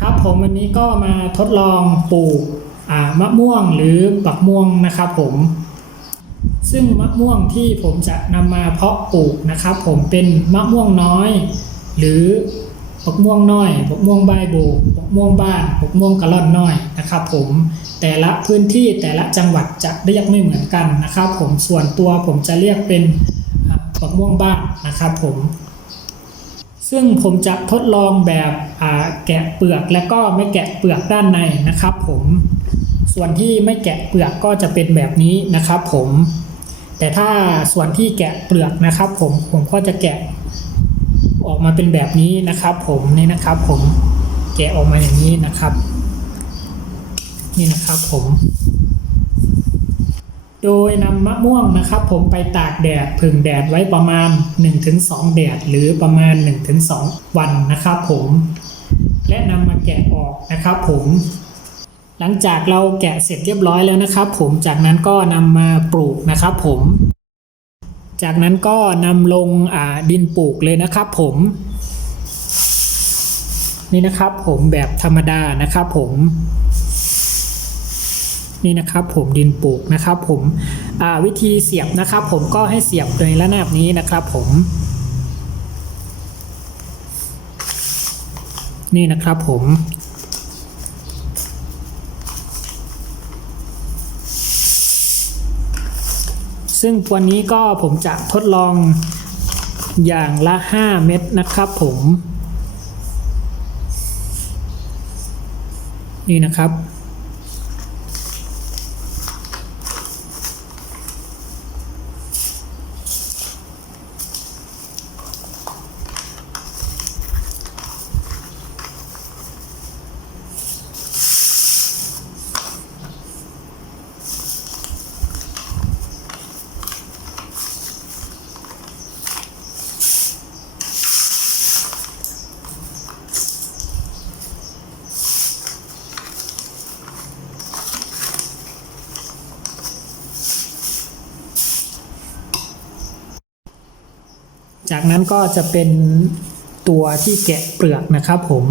ครับผมวันนี้ก็มาทดลองปลูกมะม่วงหรือปักม่วงนะครับผม ซึ่งมะม่วงที่ผมจะนำมาเพาะปลูกนะครับ ผมเป็นมะม่วงน้อย หรือปักม่วงน้อยปักม่วงใบโบกปักม่วงบ้านปักม่วงกะล่อนน้อยนะครับ ผมแต่ละพื้นที่แต่ละจังหวัดจะเรียกไม่เหมือนกันนะครับ ผมส่วนตัวผมจะเรียกเป็นอ่าปักม่วงบ้านนะครับ ผม ซึ่งผมจะทดลองแบบแกะเปลือกและก็ไม่แกะเปลือกด้านในนะครับ ผมส่วนที่ไม่แกะเปลือกก็จะเป็นแบบนี้นะครับผมแต่ถ้าส่วนที่แกะเปลือกนะครับ ผมผมก็จะแกะออกมาเป็นแบบนี้นะครับ ผมนี่นะครับ ผมแกะออกมาอย่างนี้นะครับ นี่นะครับผม โดยนำมะม่วงนะครับ ผมไปตากแดดผึ่งแดดไว้ประมาณ 1-2 แดด หรือประมาณ 1-2 วันนะครับผมและนำมาแกะออกนะครับผมหลังจากเราแกะเสร็จเรียบร้อยแล้วนะครับ ผมจากนั้นก็นำมาปลูกนะครับ ผม จากนั้นก็นำลงดินปลูกเลยนะครับ ผม นี่นะครับผมแบบธรรมดานะครับ ผม นี่นะครับผมดินปลูกนะครับผมวิธีเสียบนะครับ ผมก็ให้เสียบในระนาบนี้นะครับ ผมนี่นะครับผมซึ่งตัวนี้ก็ผมจะทดลองอย่างละ 5 เม็ดนะครับผม นี่นะครับ จากนั้นก็จะเป็นตัวที่แกะเปลือกนะครับผม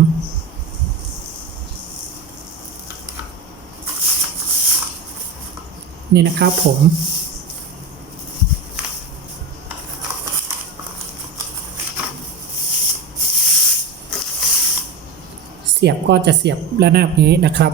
นี่นะครับผมเสียบก็จะเสียบระนาบนี้นะครับ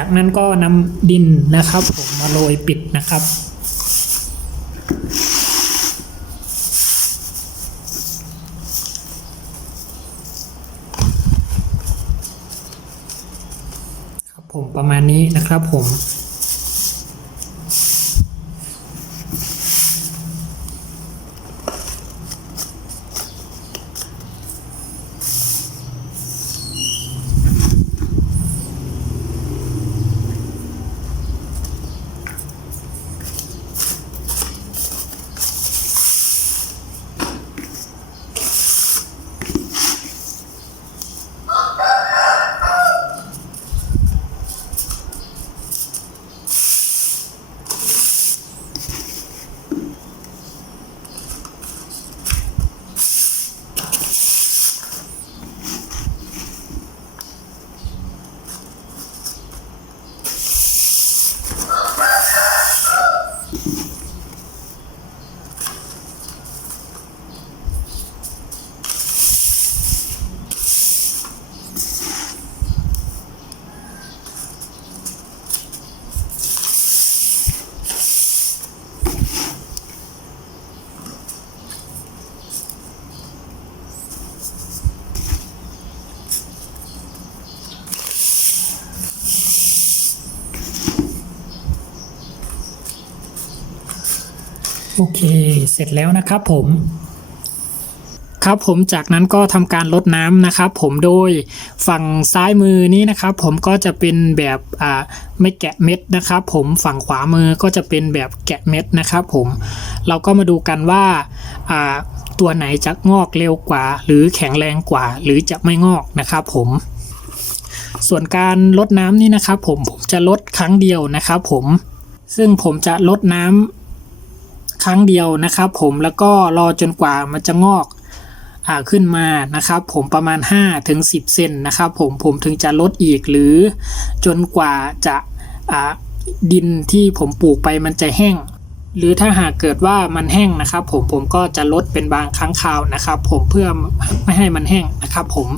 จากนั้นก็นำดินนะครับผมมาโรยปิดนะครับ ครับผมประมาณนี้นะครับผม โอเค เสร็จแล้วนะครับผม ครับผมจากนั้นก็ทำการลดน้ำนะครับผมโดยฝั่งซ้ายมือนี้นะครับ ผมก็จะเป็นแบบอ่าไม่แกะเม็ดนะครับ ผมฝั่งขวามือก็จะเป็นแบบแกะเม็ดนะครับ ผมเราก็มาดูกันว่าอ่าตัวไหนจะงอกเร็วกว่า หรือแข็งแรงกว่า หรือจะไม่งอกนะครับ ผมส่วนการลดน้ำนี่นะครับ ผมผมจะลดครั้งเดียวนะครับ ผมซึ่งผมจะลดน้ำ รั้งเดียวนะครับ ผมแล้วก็รอจนกว่ามันจะงอกอ่าขึ้นมานะครับ ผมประมาณ5ถึง10เซนนะครับ ผมผมถึงจะลดอีกหรือจนกว่าจะอ่าดินที่ผมปลูกไปมันจะแห้ง หรือถ้าหากเกิดว่ามันแห้งนะครับ ผมผมก็จะลดเป็นบางครั้งคราวนะครับ ผมเพื่อไม่ให้มันแห้งนะครับ ผม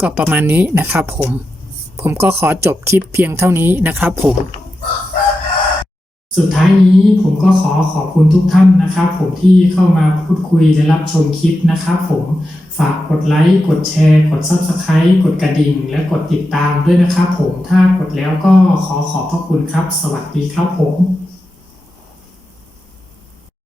ก็ประมาณนี้นะครับผม ผมก็ขอจบคลิปเพียงเท่านี้นะครับผมสุดท้ายนี้ผมก็ขอขอบคุณทุกท่านนะครับ ผมที่เข้ามาพูดคุยและรับชมคลิปนะครับผมฝากกดไลค์กดแชร์ กด Subscribe กดกระดิ่ง และกดติดตามด้วยนะครับผมถ้ากดแล้วก็ขอขอบพระคุณครับ สวัสดีครับผม